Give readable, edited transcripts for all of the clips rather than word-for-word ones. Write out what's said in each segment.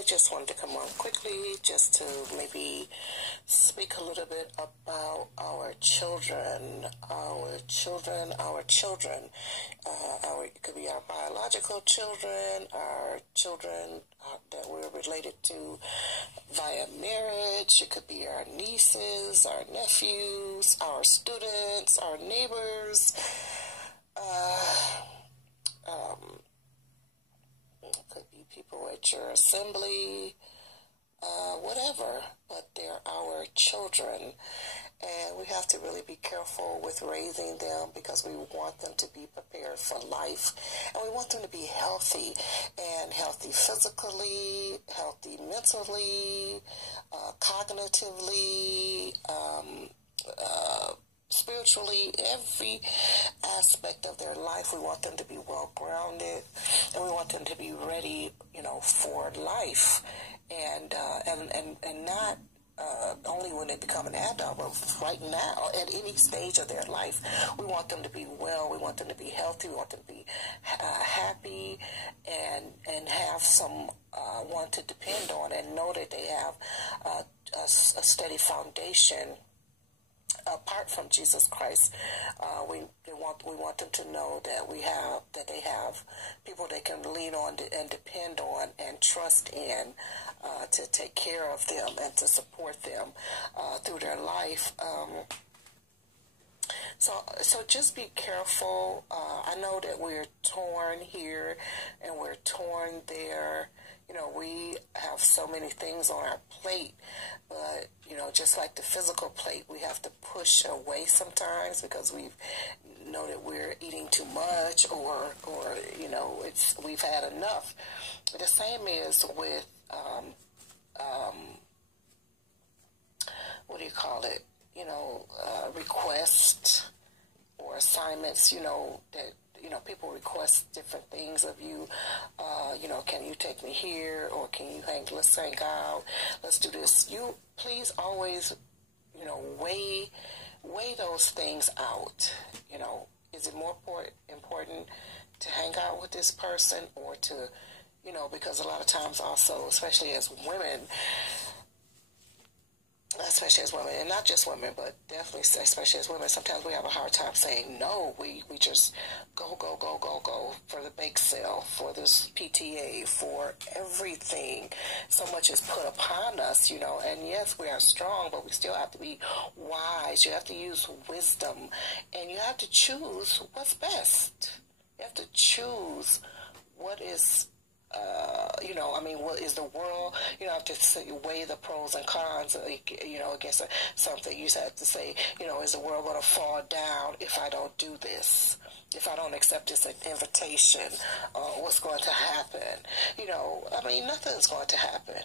I just wanted to come on quickly just to maybe speak a little bit about our children. It could be our biological children, our children that we're related to via marriage. It could be our nieces, our nephews, our students, our neighbors. It could be people at your assembly, whatever, but they're our children, and we have to really be careful with raising them because we want them to be prepared for life, and we want them to be healthy, and healthy physically, healthy mentally, cognitively, spiritually, every aspect of their life. We want them to be well grounded, and we want them to be ready, for life, and not only when they become an adult, but right now, at any stage of their life, we want them to be well. We want them to be healthy. We want them to be happy, and have some one to depend on, and know that they have a steady foundation. Apart from Jesus Christ, we want them to know that they have people they can lean on and depend on and trust in to take care of them and to support them through their life. So just be careful. I know that we're torn here and we're torn there. We have so many things on our plate, but, just like the physical plate, we have to push away sometimes because we know that we're eating too much or we've had enough. The same is with, requests or assignments, that, people request different things of you. Can you take me here, or let's hang out, let's do this. You please always, weigh those things out. Is it more important to hang out with this person or to, because a lot of times also, especially as women, and not just women, but definitely especially as women, sometimes we have a hard time saying no. We just go for the bake sale, for this PTA, for everything. So much is put upon us, and yes, we are strong, but we still have to be wise. You have to use wisdom, and you have to choose what's best. You have to choose what is what is the world, have to weigh the pros and cons, against something. You have to say, is the world going to fall down if I don't do this? If I don't accept this invitation, what's going to happen? Nothing's going to happen,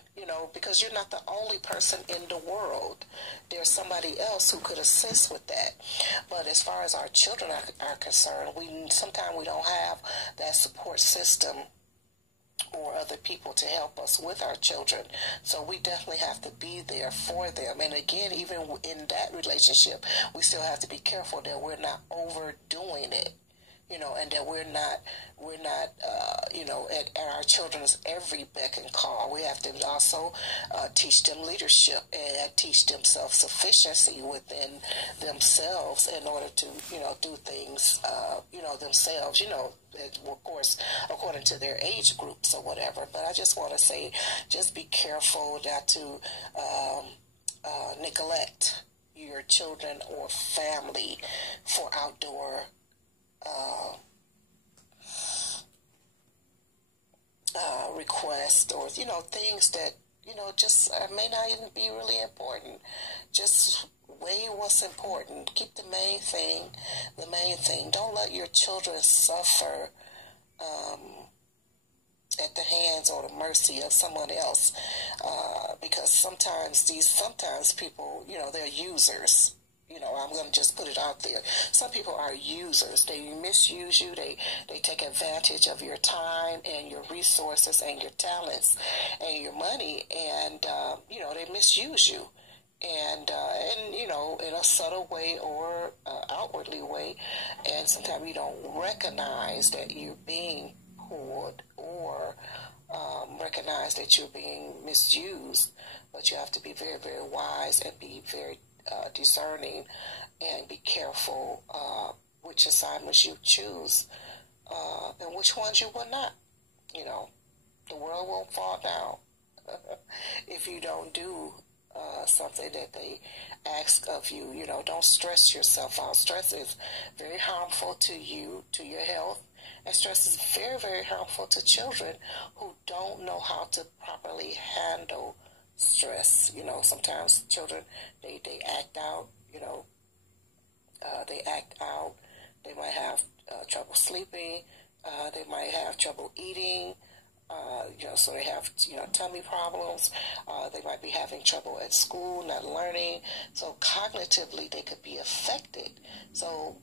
because you're not the only person in the world. There's somebody else who could assist with that. But as far as our children are concerned, sometimes we don't have that support system or other people to help us with our children. So we definitely have to be there for them. And again, even in that relationship, we still have to be careful that we're not overdoing it, and that we're not at our children's every beck and call. We have to also teach them leadership and teach them self-sufficiency within themselves in order to, do things, themselves, of course, according to their age groups or whatever. But I just want to say, just be careful not to neglect your children or family for outdoor requests or, things that, just may not even be really important. Just weigh what's important. Keep the main thing. Don't let your children suffer at the hands or the mercy of someone else, because sometimes people, they're users. I'm going to just put it out there. Some people are users. They misuse you. They take advantage of your time and your resources and your talents and your money, and they misuse you. And in a subtle way or outwardly way, and sometimes you don't recognize that you're being pulled or recognize recognize that you're being misused, but you have to be very, very wise and be very discerning and be careful which assignments you choose and which ones you will not. You know, the world won't fall down if you don't do something that they ask of you. You know, don't stress yourself out. Stress is very harmful to you, to your health, and stress is very, very harmful to children who don't know how to properly handle stress. You know, sometimes children, they act out, you know, they act out. They might have trouble sleeping. They might have trouble eating. You know, so they have, you know, tummy problems. They might be having trouble at school, not learning. So cognitively, they could be affected. So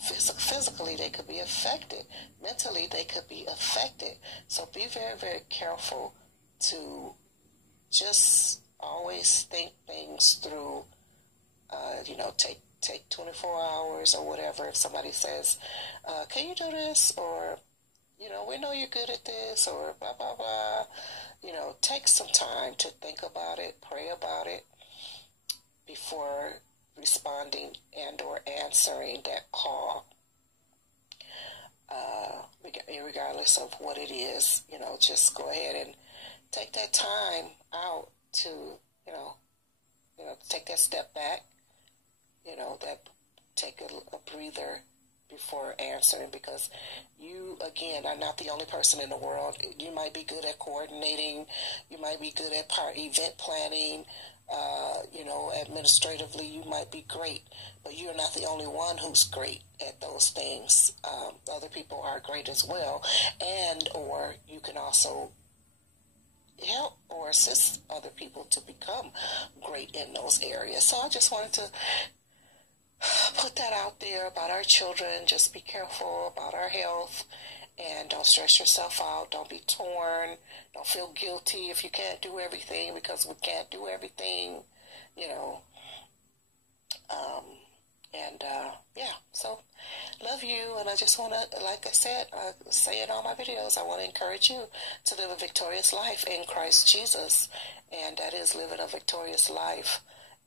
physically, they could be affected. Mentally, they could be affected. So be very, very careful to just always think things through. You know, take 24 hours or whatever. If somebody says, can you do this? Or, you know, we know you're good at this, or blah, blah, blah. You know, take some time to think about it, pray about it before responding and or answering that call. Regardless of what it is, you know, just go ahead and take that time out to, you know, take that step back, you know, that take a breather before answering, because you, again, are not the only person in the world. You might be good at coordinating. You might be good at event planning. You know, administratively, you might be great, but you're not the only one who's great at those things. Other people are great as well, and or you can also help or assist other people to become great in those areas. So I just wanted to put that out there about our children. Just be careful about our health, and don't stress yourself out. Don't be torn. Don't feel guilty if you can't do everything, because we can't do everything, you know. Yeah, so love you, and I just want to, like I said, say in all my videos, I want to encourage you to live a victorious life in Christ Jesus, and that is living a victorious life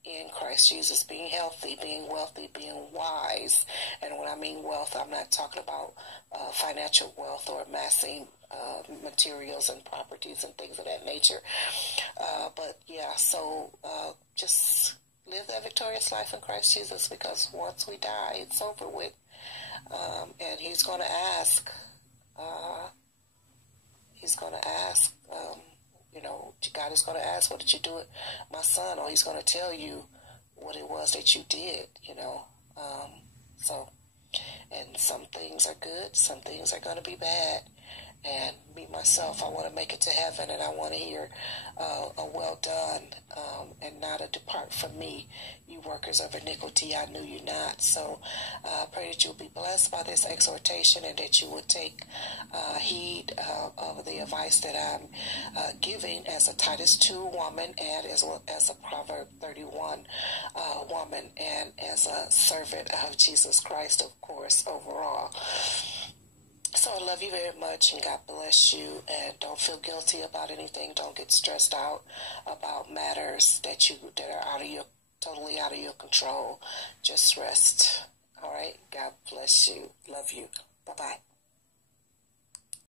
in Christ Jesus, being healthy, being wealthy, being wise. And when I mean wealth, I'm not talking about financial wealth or amassing materials and properties and things of that nature. But yeah, so just live that victorious life in Christ Jesus, because once we die, it's over with. And he's going to ask, you know, God is going to ask, what did you do with my son? Or he's going to tell you what it was that you did, you know. So, and some things are good, some things are going to be bad. And me, myself, I want to make it to heaven, and I want to hear a well done, and not a depart from me, you workers of iniquity, I knew you not. So I pray that you'll be blessed by this exhortation, and that you will take heed of the advice that I'm giving as a Titus 2 woman, and as well as a Proverb 31 woman, and as a servant of Jesus Christ, of course, overall. So I love you very much, and God bless you, and don't feel guilty about anything. Don't get stressed out about matters that are totally out of your control. Just rest. All right. God bless you. Love you. Bye-bye.